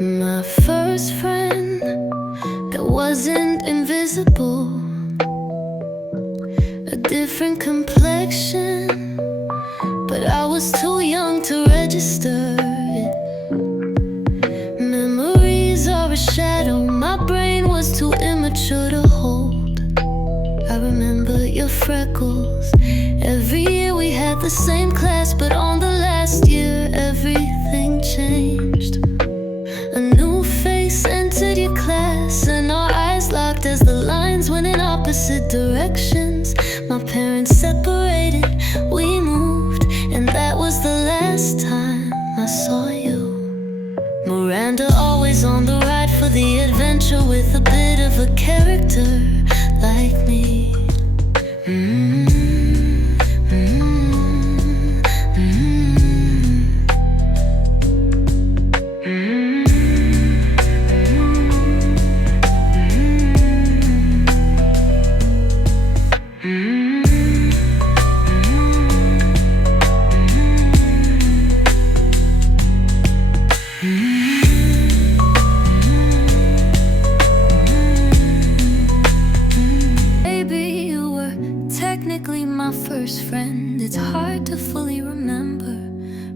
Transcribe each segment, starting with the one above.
My first friend that wasn't invisible, a different complexion, but I was too young to register it. Memories are a shadow, my brain was too immature to hold. I remember your freckles. Every year we had the same class, but on the last year everything changed. A new face entered your class, and our eyes locked as the lines went in opposite directions. My parents separated, we moved, and that was the last time I saw you. Miranda always on the ride for the adventure, with a bit of a character like me.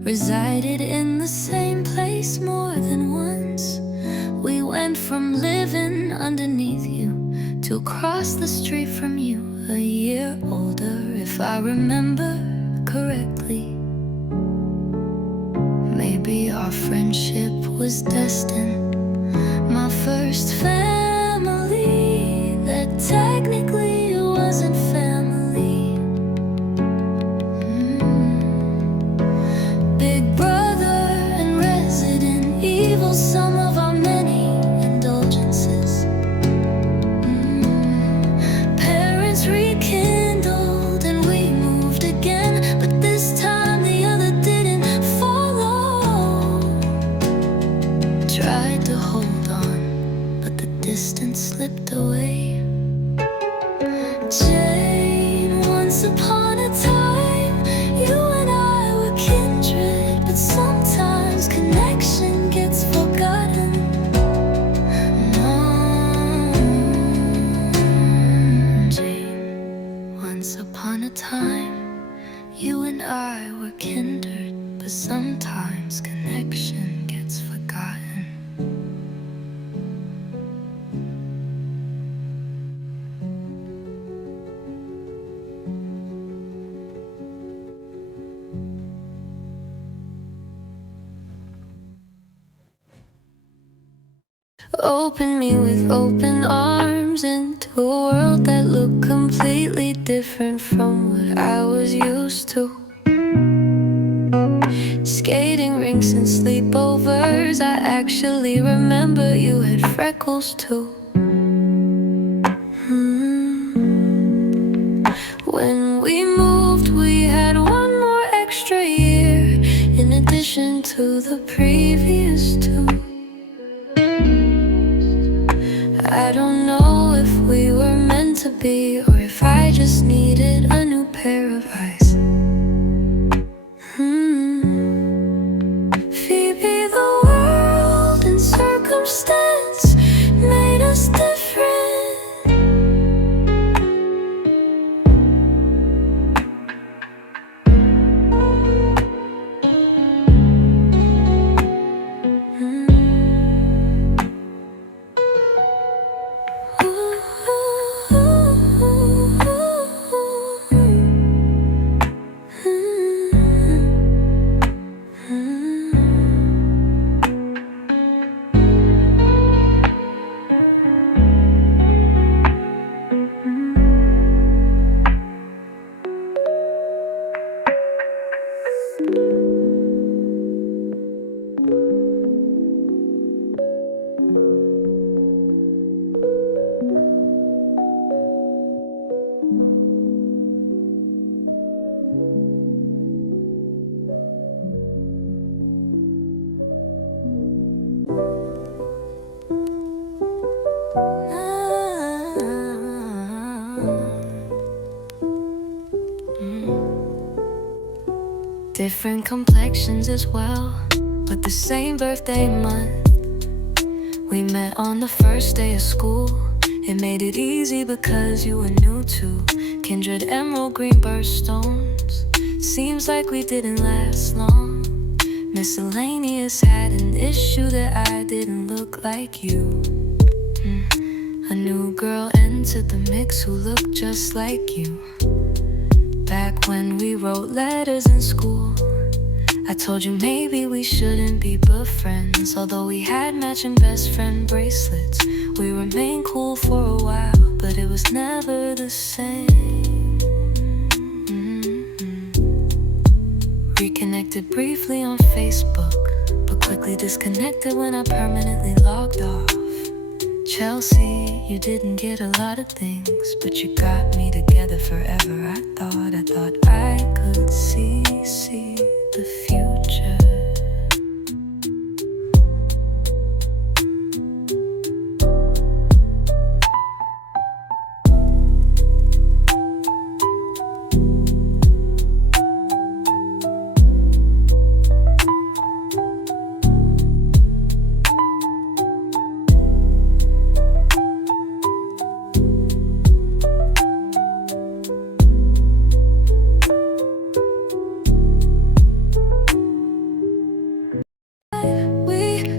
Resided in the same place more than once. We went from living underneath you to across the street from you, a year older if I remember correctly. Maybe our friendship was destined. My first family that technically wasn't family. Big brother and resident evil, some of our many indulgences. Parents rekindled and we moved again, but this time the other didn't follow. Tried to hold on, but the distance slipped away. Jane, once upon a time, you and I were kindred, but sometimes connection gets forgotten. Jane, once upon a time, you and I were kindred, but sometimes connection gets forgotten. Open me with open arms into a world that looked completely different from what I was used to. Skating rinks and sleepovers, I actually remember you had freckles too. When we moved, we had one more extra year in addition to the previous two. I don't know if we were meant to be, or if I just needed a new pair of eyes. Phoebe, the world and circumstance made us different. Different complexions as well, but the same birthday month. We met on the first day of school. It made it easy because you were new too. Kindred emerald green birthstones. Seems like we didn't last long. Miscellaneous had an issue that I didn't look like you. A new girl entered the mix who looked just like you. Back when we wrote letters in school, I told you maybe we shouldn't be but friends. Although we had matching best friend bracelets, we remained cool for a while, but it was never the same. Reconnected briefly on Facebook, but quickly disconnected when I permanently logged off. Chelsea, you didn't get a lot of things, but you got me together forever. I thought I could see the future.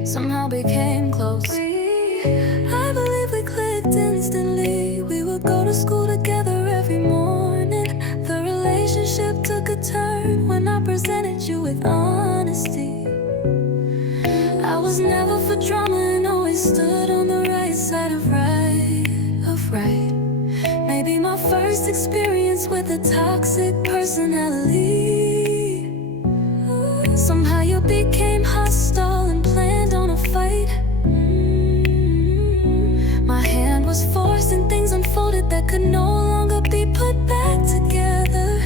Somehow became close. I believe we clicked instantly. We would go to school together every morning. The relationship took a turn when I presented you with honesty. I was never for drama and always stood on the right side of right. Maybe my first experience with a toxic personality. Somehow you became hostile and planned on a fight. My hand was forced and things unfolded that could no longer be put back together.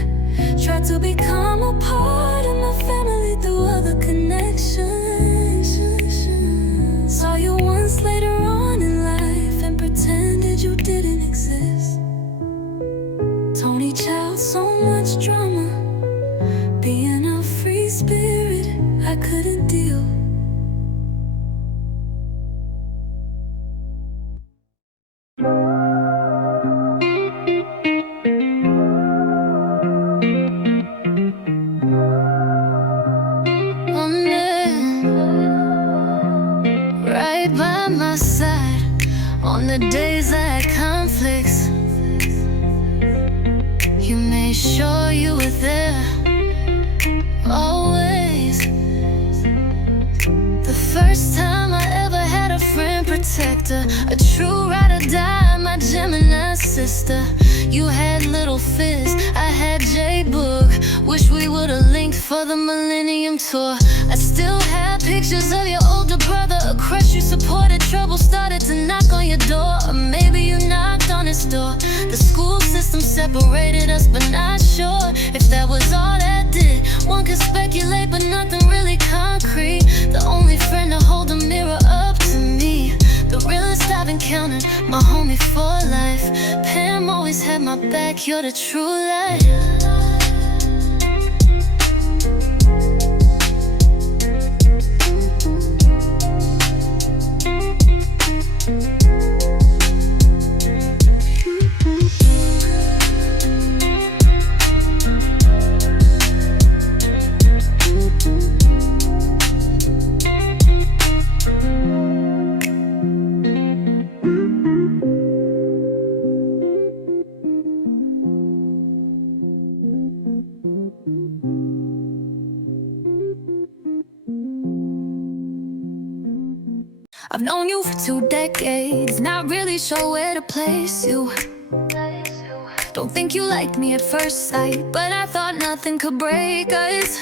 Tried to become a part of my family through other connections. Saw you once later on in life and pretended you didn't exist. Tony Child, so much drama. Being a free spirit, I couldn't deal. One man, right by my side, on the days I had conflicts. You made sure you were there, always. The first time I ever had a friend protector, a true ride or die, my Gemini sister. You had Little Fizz, I had J-Book. Wish we would've linked for the Millennium Tour. I still have pictures of your older brother, a crush you supported. Trouble started to knock on your door, or maybe you knocked on his door. The school system separated us, but not sure if that was all that did. One could speculate, but nothing really concrete. The only friend to hold a mirror up to me, the realest I've encountered, my homie for life. Pam always had my back, you're the true light. I've known you for 2 decades, not really sure where to place you. Don't think you liked me at first sight, but I thought nothing could break us.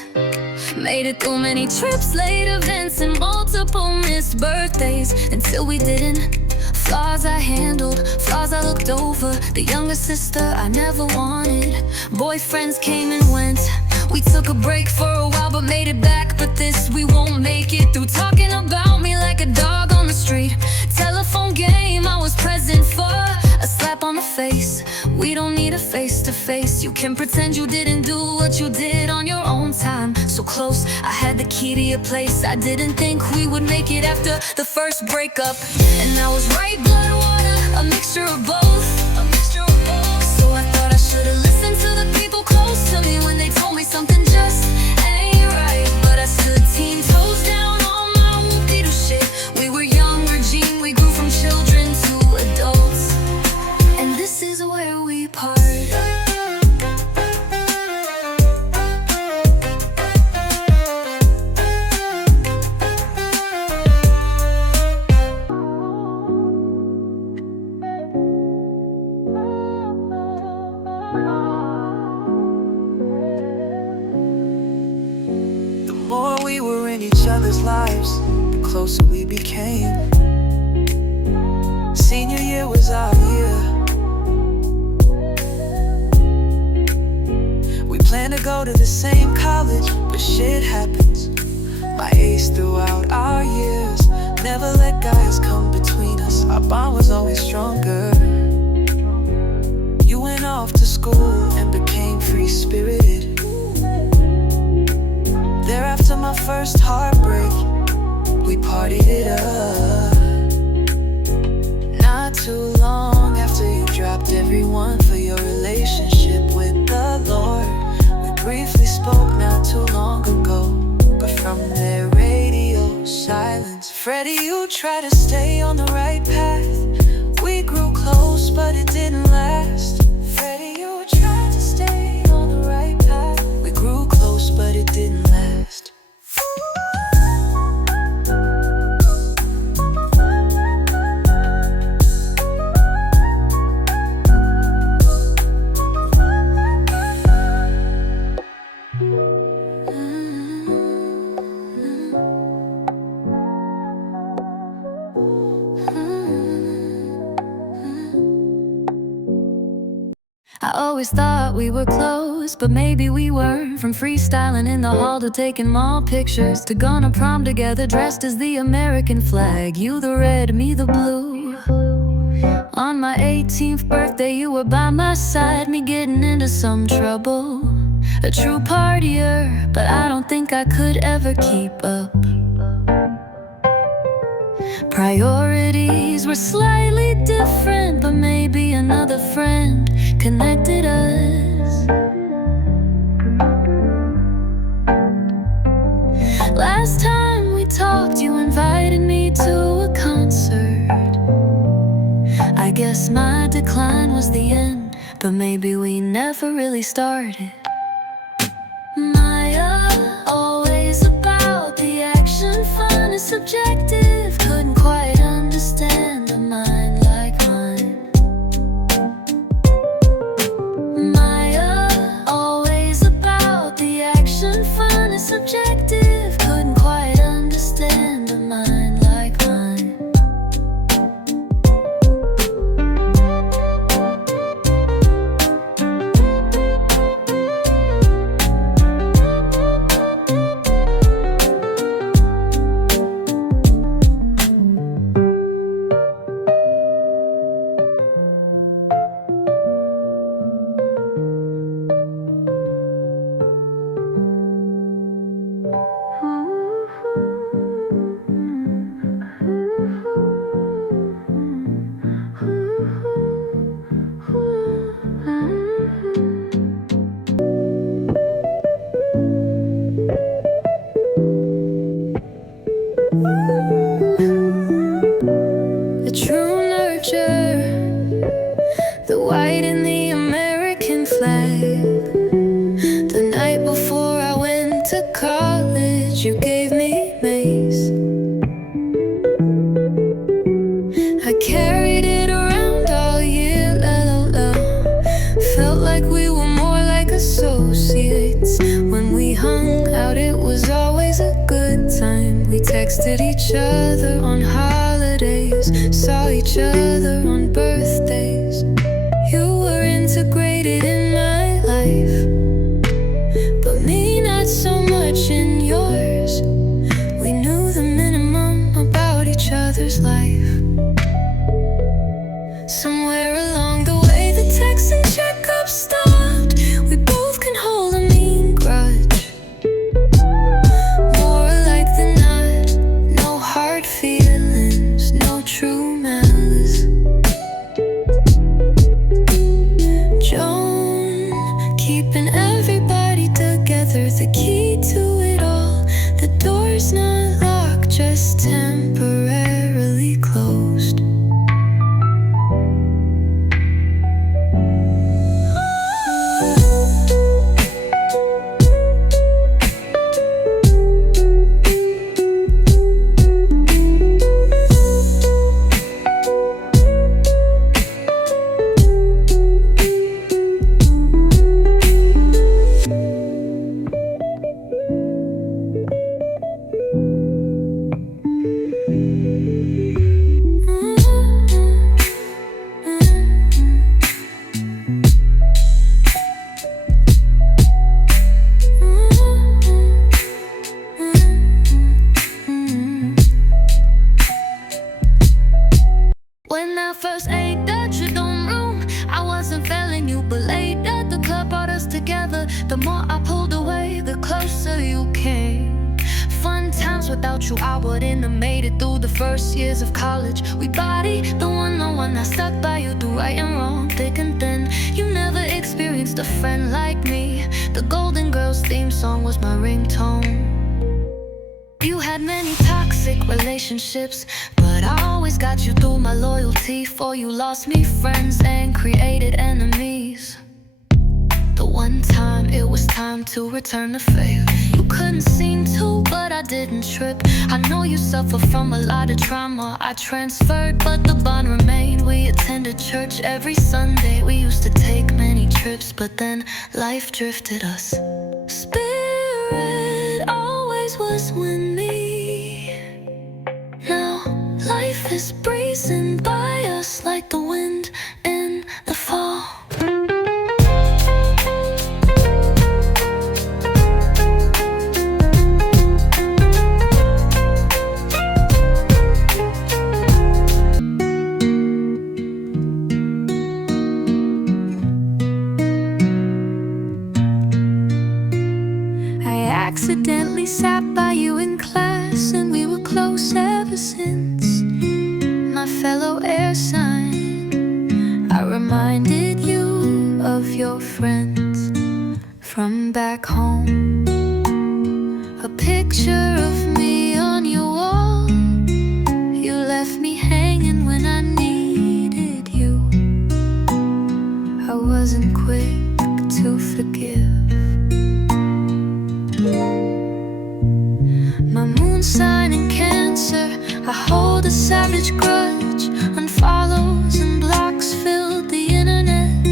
Made it through many trips, late events, and multiple missed birthdays until we didn't. Flaws I handled, flaws I looked over. The younger sister I never wanted. Boyfriends came and went. We took a break for a while but made it back. But this we won't make it through. Talking about me like a dog on the street. Telephone game I was present for. A slap on the face. We don't need a face-to-face. You can pretend you didn't do what you did on your own time. so close. I had the key to your place. I didn't think we would make it after the first breakup. And I was right, blood, water, a mixture of both. So I thought I should've listened to the people close to me when they told me something just ain't right. But I stood 10 toes down on my whoop-de-doo shit. We were young, Regine, we grew from children to adults. And this is where we part. The more we were in each other's lives, the closer we became. Senior year was our year. We planned to go to the same college, but shit happens. My ace throughout our years. Never let guys come between us. Our bond was always stronger. You went off to school and became free-spirited. Thereafter my first heartbreak, we partied it up. Not too long after you dropped everyone for your relationship with the Lord. We briefly spoke not too long ago, but from their radio silence. Freddie, you tried to stay on the right path. We grew close, but it didn't last. Freddie, you tried to stay on the right path. We grew close, but it didn't last. I always thought we were close, but maybe we weren't. From freestyling in the hall to taking mall pictures, to going to prom together dressed as the American flag. You the red, me the blue. On my 18th birthday you were by my side, me getting into some trouble. A true partier, but I don't think I could ever keep up. Priorities were slightly different, but maybe another friend connected us. Last time we talked, you invited me to a concert. I guess my decline was the end, but maybe we never really started. Maya, always about the action, fun is subjective. Couldn't quite understand a mind like mine. Maya, always about the action, fun is subjective. Couldn't quite understand a mind like mine. The true nurture, the white in the American flag. The night before I went to college, you gave me mace. I carried it around all year, la la la. Felt like we were more like associates. When we hung out, it was always a good time. We texted each other on holidays, saw each other on birthdays. You were integrated in my life, but me not so much in The more I pulled away, the closer you came. Fun times without you, I wouldn't have made it through the first years of college. We body the one on one, I stuck by you through right and wrong, thick and thin. You never experienced a friend like me. The Golden Girls theme song was my ringtone. You had many toxic relationships, but I always got you through my loyalty. For you lost me friends and created enemies. The one time it was time to return the favor, you couldn't seem to, but I didn't trip. I know you suffer from a lot of trauma. I transferred, but the bond remained. We attended church every Sunday. We used to take many trips, but then life drifted us. Spirit always was with me. Now life is breezing by us like the wind in the fall. Accidentally sat by you in class, and we were close ever since. My fellow air sign, I reminded you of your friends from back home. A picture of me on your wall. You left me hanging when I needed you. I wasn't quick to forgive. My moon sign in Cancer, I hold a savage grudge. Unfollows and blocks filled the internet.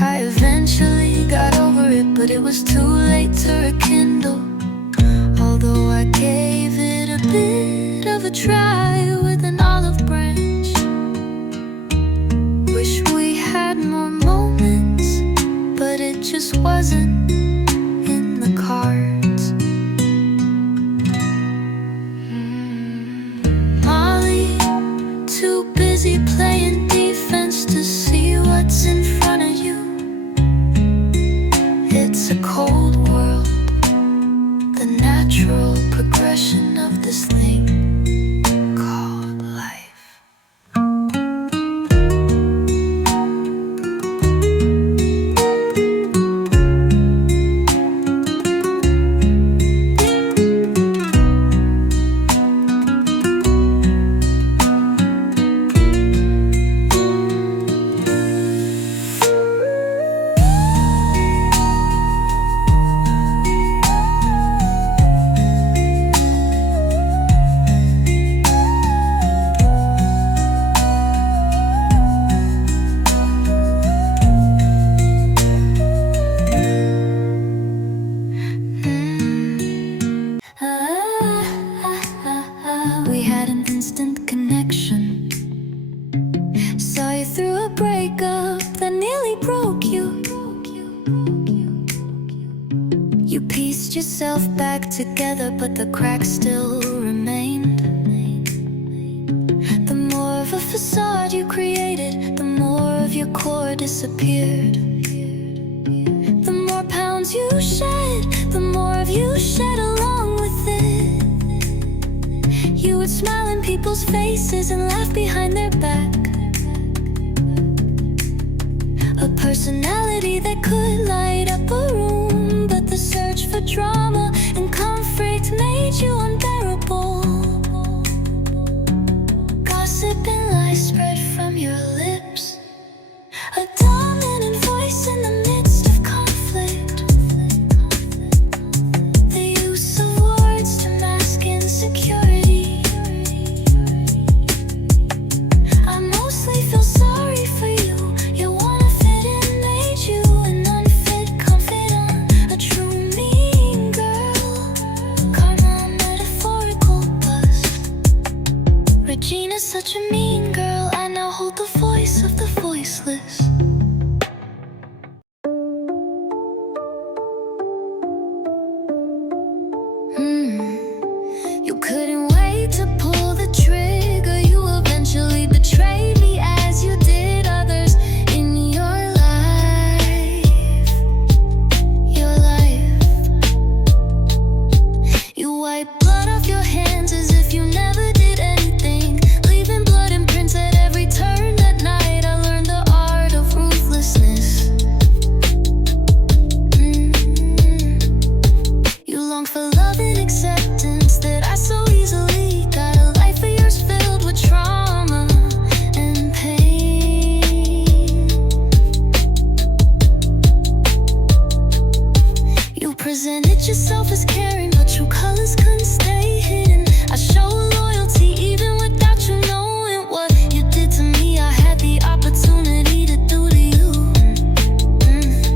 I eventually got over it, but it was too late to rekindle. Although I gave it a bit of a try with an olive branch. Wish we had more moments, but it just wasn't in the cards. Too busy playing defense to see what's in front of you. It's a cold world, the natural progression of this thing called life. We had an instant connection. Saw you through a breakup that nearly broke you. You pieced yourself back together, but the cracks still remained. The more of a facade you created, the more of your core disappeared. The more pounds you shed, the more of you shed along with it. You would smile in people's faces and laugh behind their back. A personality that could light up a room, but the search for drama and conflict made you unbearable. Gossip and lies spread from your lips. A dominant voice in the midst of conflict. The use of words to mask insecurity. I mostly feel sorry for you. Your wanna fit in made you an unfit confidant. A true mean girl. Karma metaphorical bust. Regina's such a mean girl. I now hold the voice of the voiceless. You couldn't wait to pull the trigger. You eventually betrayed me as you did others in your life. presented yourself as caring, but true colors couldn't stay hidden. I show loyalty even without you knowing what you did to me. I had the opportunity to do to you.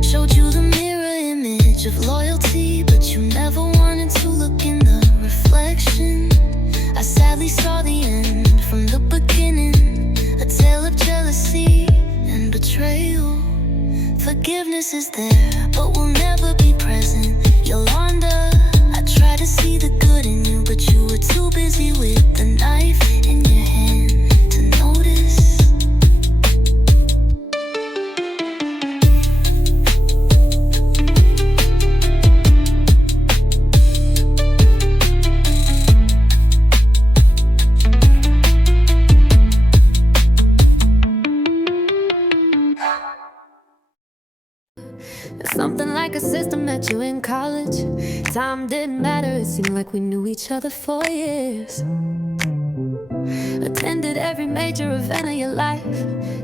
Showed you the mirror image of loyalty, but you never wanted to look in the reflection. I sadly saw the end from the beginning, a tale of jealousy and betrayal. Forgiveness is there, but will never be present. Yolanda, I tried to see the good in you, but you were too busy with the knife in your hand to notice. Something like a sister met you in college. Time didn't matter, it seemed like we knew each other for years. Attended every major event of your life,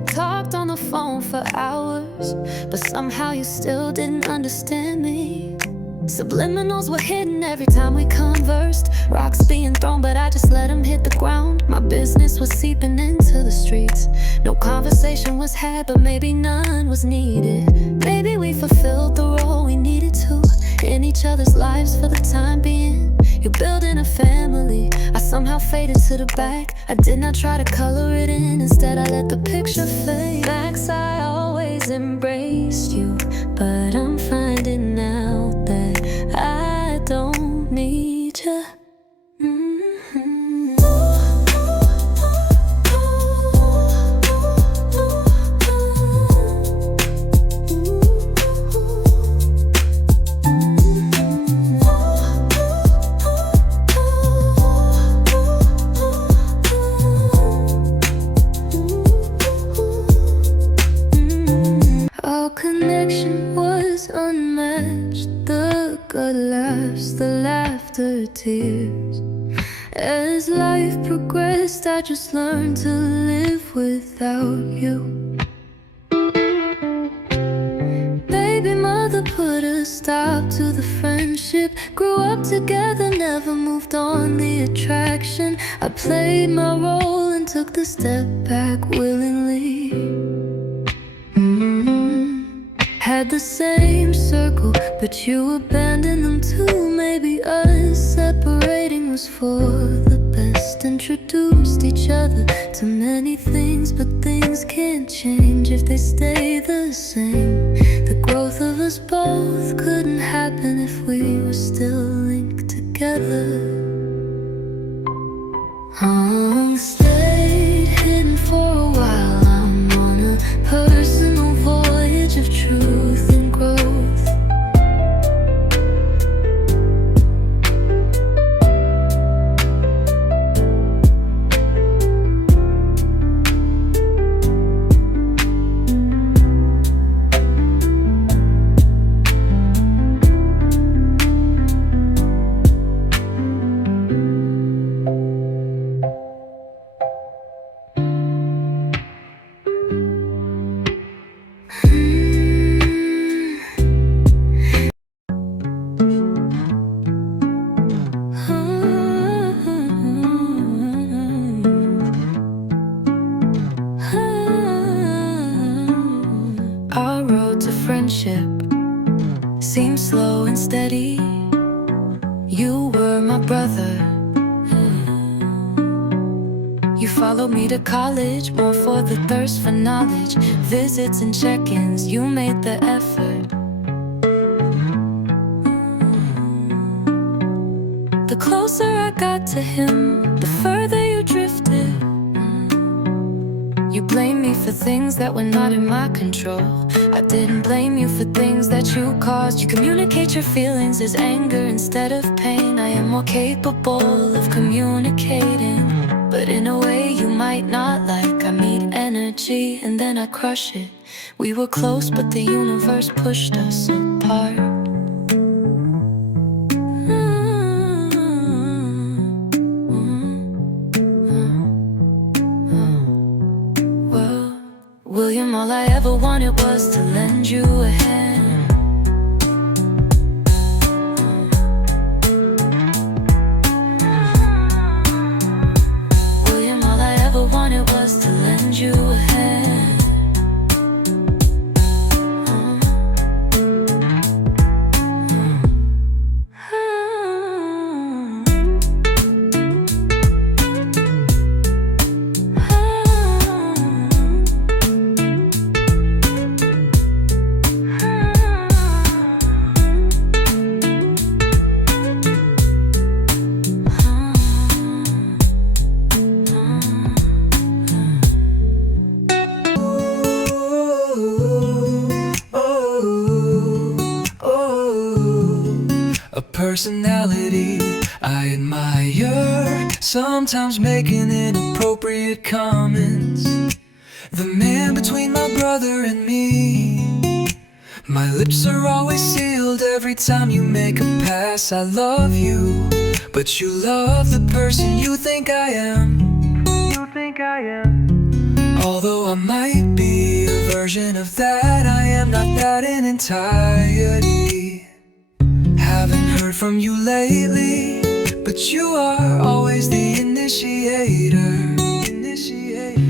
talked on the phone for hours, but somehow you still didn't understand me. Subliminals were hidden every time we conversed. Rocks being thrown, but I just let them hit the ground. My business was seeping into the streets. No conversation was had, but maybe none was needed. Maybe we fulfilled the role we needed to in each other's lives for the time being. You're building a family, I somehow faded to the back. I did not try to color it in, instead I let the picture fade. Max, I always embraced you, but I'm finding out that I don't need you. Our connection was unmatched. The good laughs, the laughter, tears. As life progressed, I just learned to live without you. Baby mother put a stop to the friendship. Grew up together, never moved on the attraction. I played my role and took the step back willingly. Had the same circle, but you abandoned them too. Maybe us separating was for the best. Introduced each other to many things, but things can't change if they stay the same. The growth of us both couldn't happen if we were still linked together. Stayed hidden for a while. I'm on a personal voyage of truth and growth. Our road to friendship seemed slow and steady. You were my brother. You followed me to college, more for the thirst for knowledge. Visits and check-ins, you made the effort. The closer I got to him, the further you drifted. You blame me for things that were not in my control. I didn't blame you for things that you caused. You communicate your feelings as anger instead of pain. I am more capable of communicating, but in a way you might not like. I meet energy and then I crush it. We were close, but the universe pushed us apart. William, all I ever wanted was to lend you a hand. a personality I admire, sometimes making inappropriate comments. The man between my brother and me. My lips are always sealed every time you make a pass. I love you, but you love the person you think I am. Although I might be a version of that, I am not that in entirety. Haven't heard from you lately, but you are always the initiator.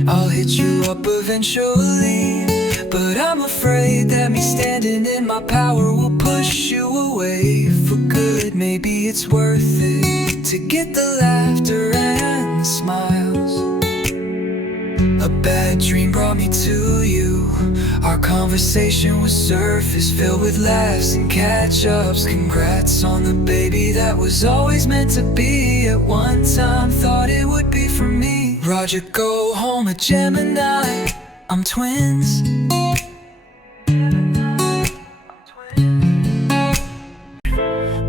I'll hit you up eventually, but I'm afraid that me standing in my power will push you away for good. Maybe it's worth it to get the laughter and the smiles. A bad dream brought me to you. Our conversation was surface, filled with laughs and catch-ups. Congrats on the baby that was always meant to be. At one time thought it would be for me. Roger, go home, a Gemini. I'm twins.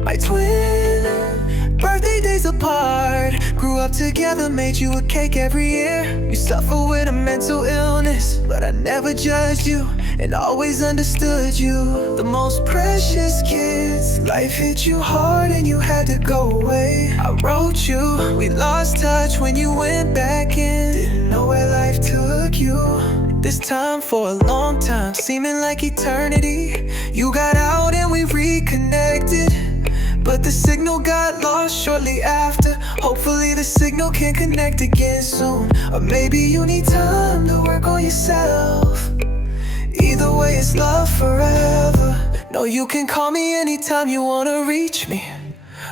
My twin, birthday days apart. Grew up together, made you a cake every year. You suffer with a mental illness, but I never judged you and always understood you. The most precious kids, life hit you hard and you had to go away. I wrote you, we lost touch when you went back in. Didn't know where life took you. This time for a long time, seeming like eternity. You got out and we reconnected, but the signal got lost shortly after. Hopefully the signal can connect again soon. Or maybe you need time to work on yourself. Either way, it's love forever. No, you can call me anytime you wanna reach me.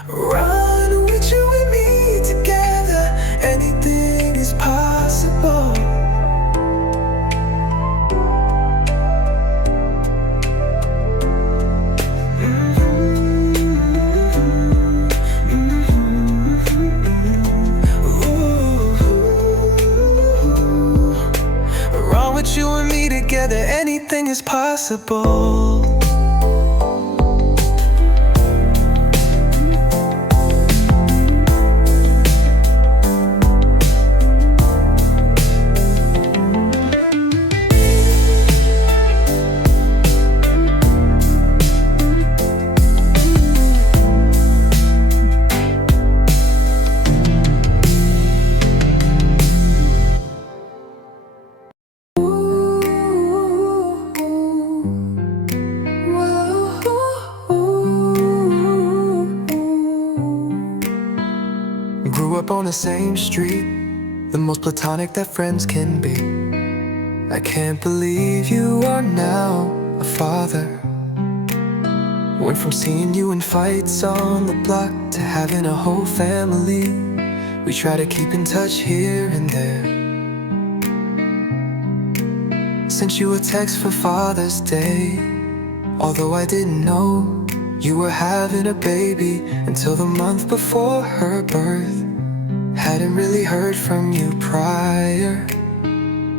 Run with you and me together. Anything is possible. You and me together, anything is possible. On the same street, the most platonic that friends can be. I can't believe you are now a father. Went from seeing you in fights on the block to having a whole family. We try to keep in touch here and there. Sent you a text for Father's Day, although I didn't know you were having a baby until the month before her birth. Hadn't really heard from you prior.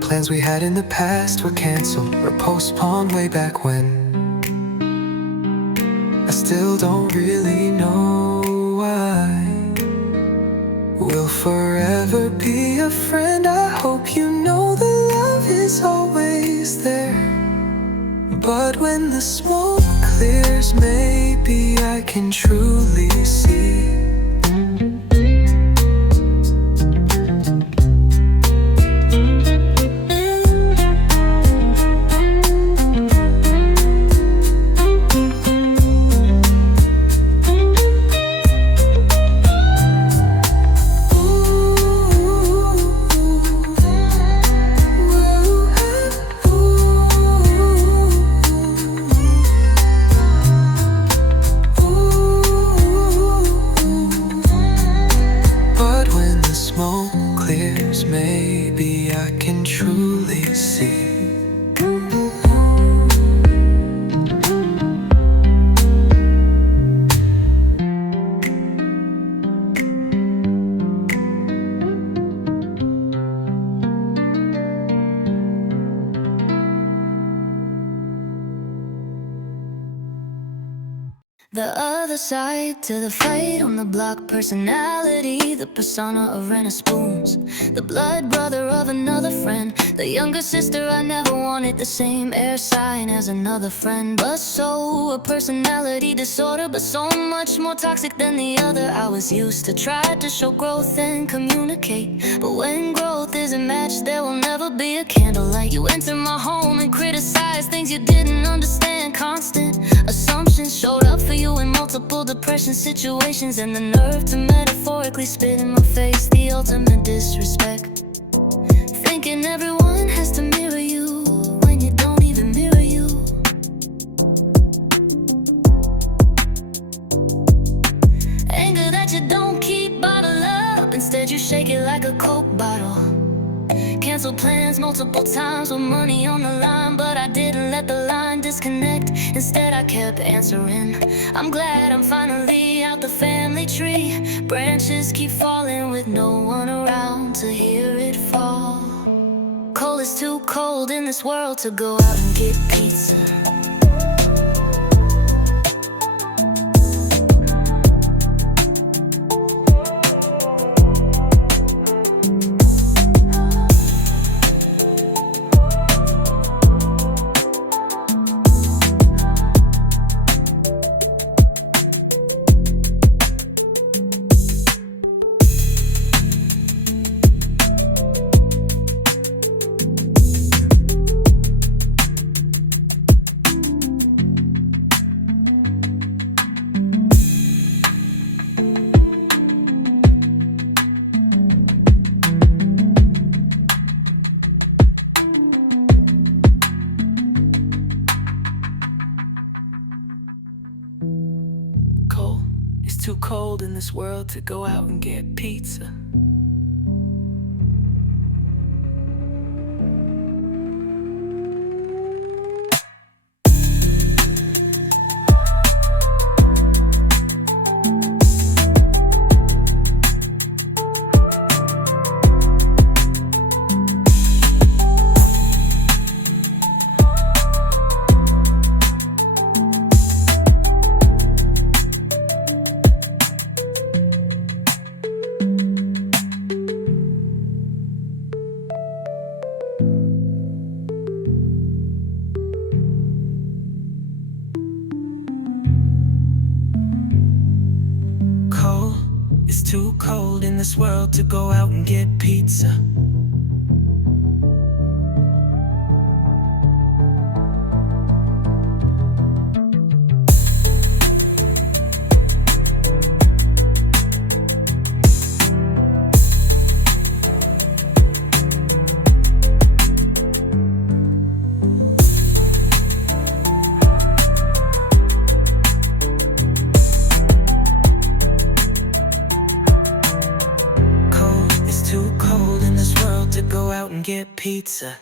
Plans we had in the past were canceled or postponed way back when. I still don't really know why. We'll forever be a friend. I hope you know the love is always there. But when the smoke clears, maybe I can truly see. the other side to the fight on the block. Personality, the persona of Renna Spoons, the blood brother of another friend, the younger sister I never wanted, the same air sign as another friend. But so, a personality disorder, but so much more toxic than the other. I was used to try to show growth and communicate, but when growth isn't matched, there will never be a candlelight. You enter my home and criticize things you didn't understand. Constant assumptions showed up for you in multiple depression situations, and the nerve to metaphorically spit in my face, the ultimate disrespect. Thinking everyone has to mirror you when you don't even mirror you. Anger that you don't keep bottled up, instead you shake it like a Coke bottle. Cancel plans multiple times with money on the line, but I didn't let the line disconnect. Instead I kept answering. I'm glad I'm finally out the family tree. Branches keep falling with no one around to hear it fall. Coal is too cold in this world to go out and get pizza. Too cold in this world to go out and get pizza. It's too cold in this world to go out and get pizza. Too cold in this world to go out and get pizza.